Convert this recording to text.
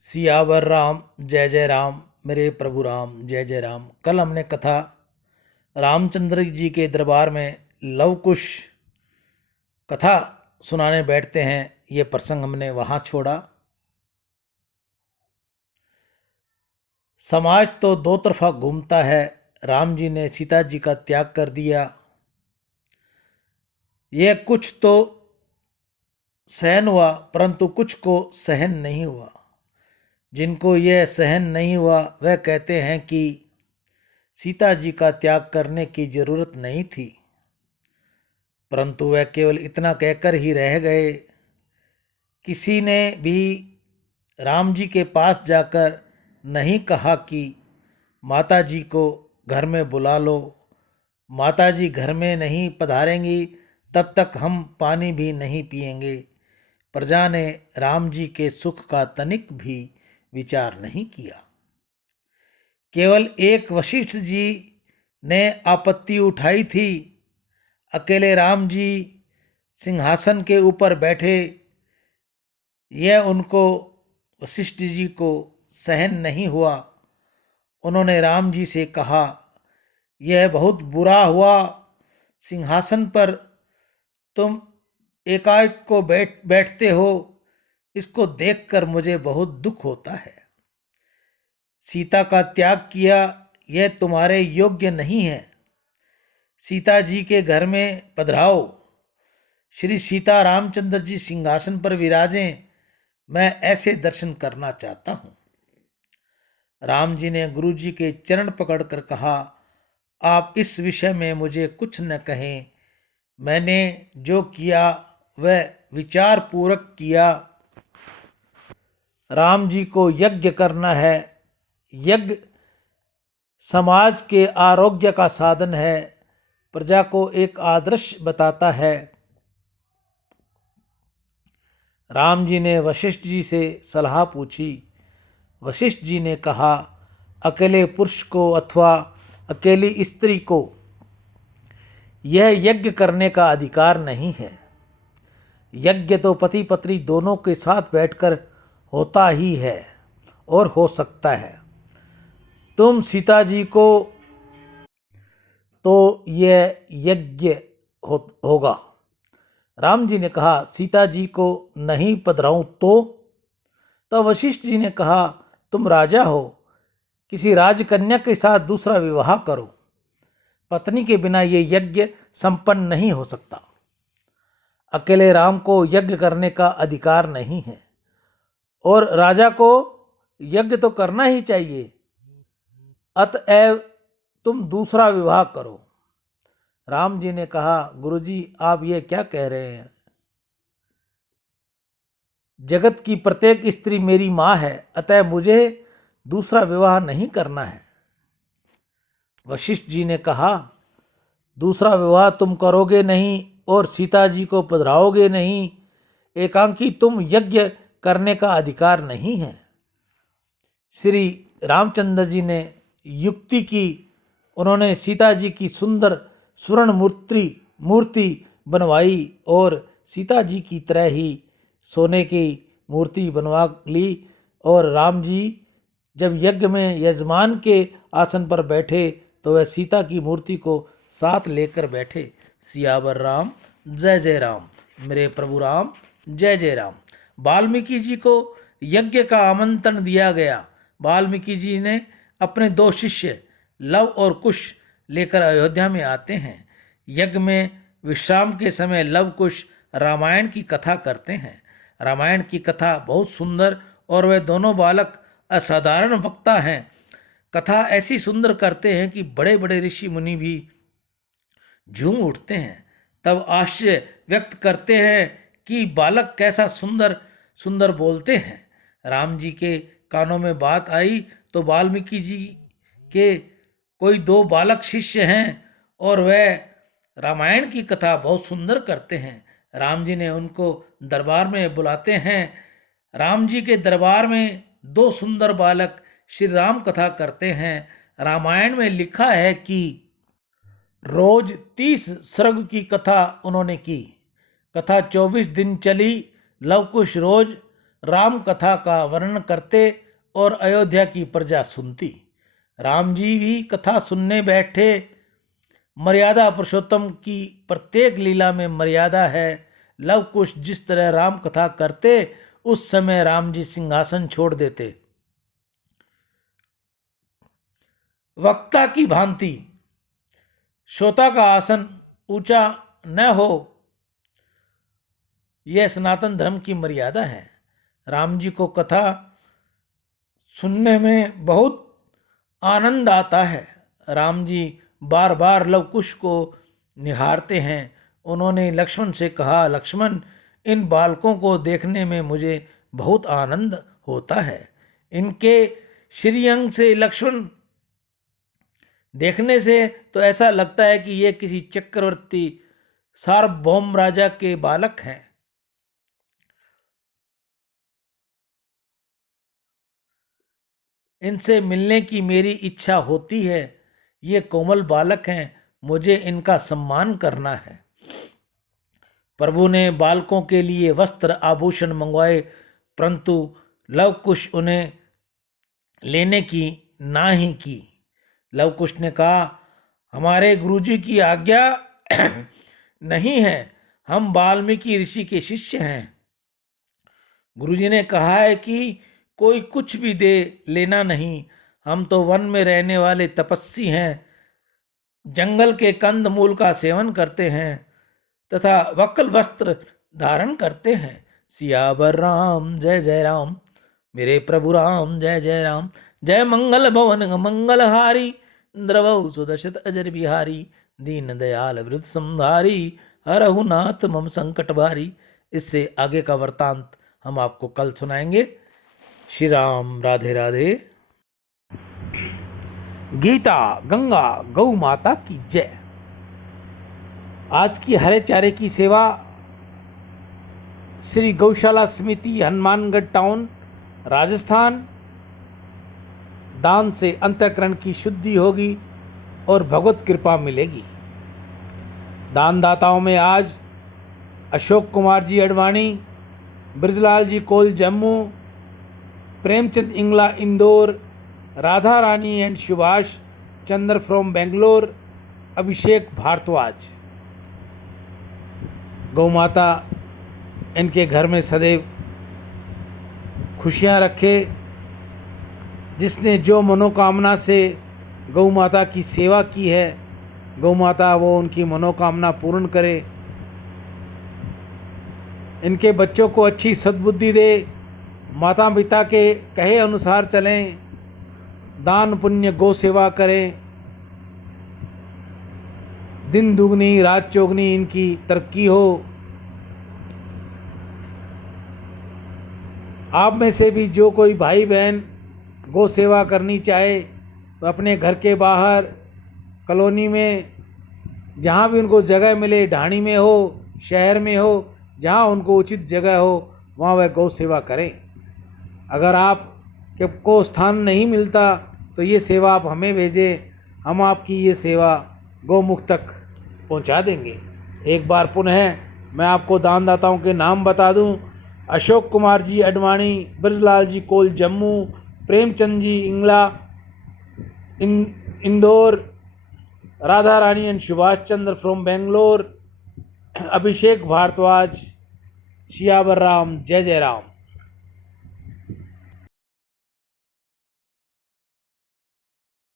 सियावर राम जय जय राम। मेरे प्रभु राम जय जय राम। कल हमने कथा रामचंद्र जी के दरबार में लव कुश कथा सुनाने बैठते हैं, ये प्रसंग हमने वहाँ छोड़ा। समाज तो दो तरफा घूमता है। राम जी ने सीता जी का त्याग कर दिया, यह कुछ तो सहन हुआ परंतु कुछ को सहन नहीं हुआ। जिनको यह सहन नहीं हुआ वह कहते हैं कि सीता जी का त्याग करने की जरूरत नहीं थी, परंतु वह केवल इतना कहकर ही रह गए। किसी ने भी राम जी के पास जाकर नहीं कहा कि माता जी को घर में बुला लो, माता जी घर में नहीं पधारेंगी तब तक हम पानी भी नहीं पिएंगे। प्रजा ने राम जी के सुख का तनिक भी विचार नहीं किया। केवल एक वशिष्ठ जी ने आपत्ति उठाई थी। अकेले राम जी सिंहासन के ऊपर बैठे, यह उनको वशिष्ठ जी को सहन नहीं हुआ। उन्होंने राम जी से कहा, यह बहुत बुरा हुआ, सिंहासन पर तुम एकाएक को बैठते हो, इसको देखकर मुझे बहुत दुख होता है। सीता का त्याग किया यह तुम्हारे योग्य नहीं है। सीता जी के घर में पधराओ, श्री सीता रामचंद्र जी सिंहासन पर विराजें, मैं ऐसे दर्शन करना चाहता हूँ। राम जी ने गुरु जी के चरण पकड़कर कहा, आप इस विषय में मुझे कुछ न कहें। मैंने जो किया वह विचार पूर्वक किया। राम जी को यज्ञ करना है। यज्ञ समाज के आरोग्य का साधन है, प्रजा को एक आदर्श बताता है। राम जी ने वशिष्ठ जी से सलाह पूछी। वशिष्ठ जी ने कहा, अकेले पुरुष को अथवा अकेली स्त्री को यह यज्ञ करने का अधिकार नहीं है। यज्ञ तो पति पत्नी दोनों के साथ बैठकर होता ही है और हो सकता है। तुम सीता जी को तो यह यज्ञ होगा। राम जी ने कहा, सीता जी को नहीं पधराऊं तो वशिष्ठ जी ने कहा, तुम राजा हो, किसी राजकन्या के साथ दूसरा विवाह करो। पत्नी के बिना ये यज्ञ संपन्न नहीं हो सकता। अकेले राम को यज्ञ करने का अधिकार नहीं है और राजा को यज्ञ तो करना ही चाहिए। अतएव तुम दूसरा विवाह करो। राम जी ने कहा, गुरुजी आप ये क्या कह रहे हैं? जगत की प्रत्येक स्त्री मेरी माँ है, अतः मुझे दूसरा विवाह नहीं करना है। वशिष्ठ जी ने कहा, दूसरा विवाह तुम करोगे नहीं और सीता जी को पधराओगे नहीं। एकांकी तुम यज्ञ करने का अधिकार नहीं है। श्री रामचंद्र जी ने युक्ति की। उन्होंने सीता जी की सुंदर स्वर्ण मूर्ति बनवाई और सीता जी की तरह ही सोने की मूर्ति बनवा ली। और राम जी जब यज्ञ में यजमान के आसन पर बैठे तो वह सीता की मूर्ति को साथ लेकर बैठे। सियावर राम जय जय राम। मेरे प्रभु राम जय जय राम। वाल्मीकि जी को यज्ञ का आमंत्रण दिया गया। वाल्मीकि जी ने अपने दो शिष्य लव और कुश लेकर अयोध्या में आते हैं। यज्ञ में विश्राम के समय लव कुश रामायण की कथा करते हैं। रामायण की कथा बहुत सुंदर और वे दोनों बालक असाधारण वक्ता हैं। कथा ऐसी सुंदर करते हैं कि बड़े बड़े ऋषि मुनि भी झूम उठते हैं। तब आश्चर्य व्यक्त करते हैं कि बालक कैसा सुंदर सुंदर बोलते हैं। राम जी के कानों में बात आई तो वाल्मीकि जी के कोई दो बालक शिष्य हैं और वह रामायण की कथा बहुत सुंदर करते हैं। राम जी ने उनको दरबार में बुलाते हैं। राम जी के दरबार में दो सुंदर बालक श्री राम कथा करते हैं। रामायण में लिखा है कि रोज 30 सर्ग की कथा उन्होंने की। कथा 24 दिन चली। लव कुश रोज राम कथा का वर्णन करते और अयोध्या की प्रजा सुनती। राम जी भी कथा सुनने बैठे। मर्यादा पुरुषोत्तम की प्रत्येक लीला में मर्यादा है। लव कुश जिस तरह राम कथा करते, उस समय राम जी सिंहासन छोड़ देते। वक्ता की भांति श्रोता का आसन ऊंचा न हो, यह सनातन धर्म की मर्यादा है। राम जी को कथा सुनने में बहुत आनंद आता है। राम जी बार बार लवकुश को निहारते हैं। उन्होंने लक्ष्मण से कहा, लक्ष्मण, इन बालकों को देखने में मुझे बहुत आनंद होता है। इनके श्रीअंग से लक्ष्मण देखने से तो ऐसा लगता है कि ये किसी चक्रवर्ती सार्वभौम राजा के बालक हैं। इनसे मिलने की मेरी इच्छा होती है। ये कोमल बालक हैं, मुझे इनका सम्मान करना है। प्रभु ने बालकों के लिए वस्त्र आभूषण मंगवाए, परंतु लवकुश उन्हें लेने की नाहीं की। लवकुश ने कहा, हमारे गुरुजी की आज्ञा नहीं है, हम वाल्मीकि ऋषि के शिष्य हैं। गुरुजी ने कहा है कि कोई कुछ भी दे लेना नहीं। हम तो वन में रहने वाले तपस्वी हैं, जंगल के कंद मूल का सेवन करते हैं तथा वक्ल वस्त्र धारण करते हैं। सियावर राम जय जय राम, मेरे प्रभु राम जय जय राम। जय मंगल भवन मंगलहारी, द्रवौ सुदशत अजर बिहारी। दीन दयाल वृद्ध संधारी, हरहु नाथ मम संकट भारी। इससे आगे का वृतांत हम आपको कल सुनाएंगे। श्री राम, राधे राधे। गीता गंगा गौ माता की जय। आज की हरे चारे की सेवा श्री गौशाला समिति, हनुमानगढ़ टाउन, राजस्थान। दान से अंतःकरण की शुद्धि होगी और भगवत कृपा मिलेगी। दानदाताओं में आज अशोक कुमार जी अडवाणी, ब्रजलाल जी कोल जम्मू, प्रेमचंद इंगला इंदौर, राधा रानी एंड सुभाष चंद्र फ्रॉम बेंगलोर, अभिषेक भारद्वाज। गौ माता इनके घर में सदैव खुशियाँ रखे। जिसने जो मनोकामना से गौ माता की सेवा की है, गौ माता वो उनकी मनोकामना पूर्ण करे। इनके बच्चों को अच्छी सद्बुद्धि दे, माता पिता के कहे अनुसार चलें, दान पुण्य गौ सेवा करें। दिन दुगनी रात चौगनी इनकी तरक्की हो। आप में से भी जो कोई भाई बहन गौ सेवा करनी चाहे तो अपने घर के बाहर, कॉलोनी में, जहाँ भी उनको जगह मिले, ढाणी में हो, शहर में हो, जहाँ उनको उचित जगह हो, वहाँ वह गौ सेवा करें। अगर आप को स्थान नहीं मिलता तो ये सेवा आप हमें भेजें, हम आपकी ये सेवा गौमुख तक पहुँचा देंगे। एक बार पुनः मैं आपको दानदाताओं के नाम बता दूं। Ashok Kumar ji Advani, Brajlal ji Kaul Jammu, Premchand ji Ingla Indore, Radha Rani and Subhash Chandra from Bangalore, Abhishek Bhardwaj. सियावर राम, जय जय राम।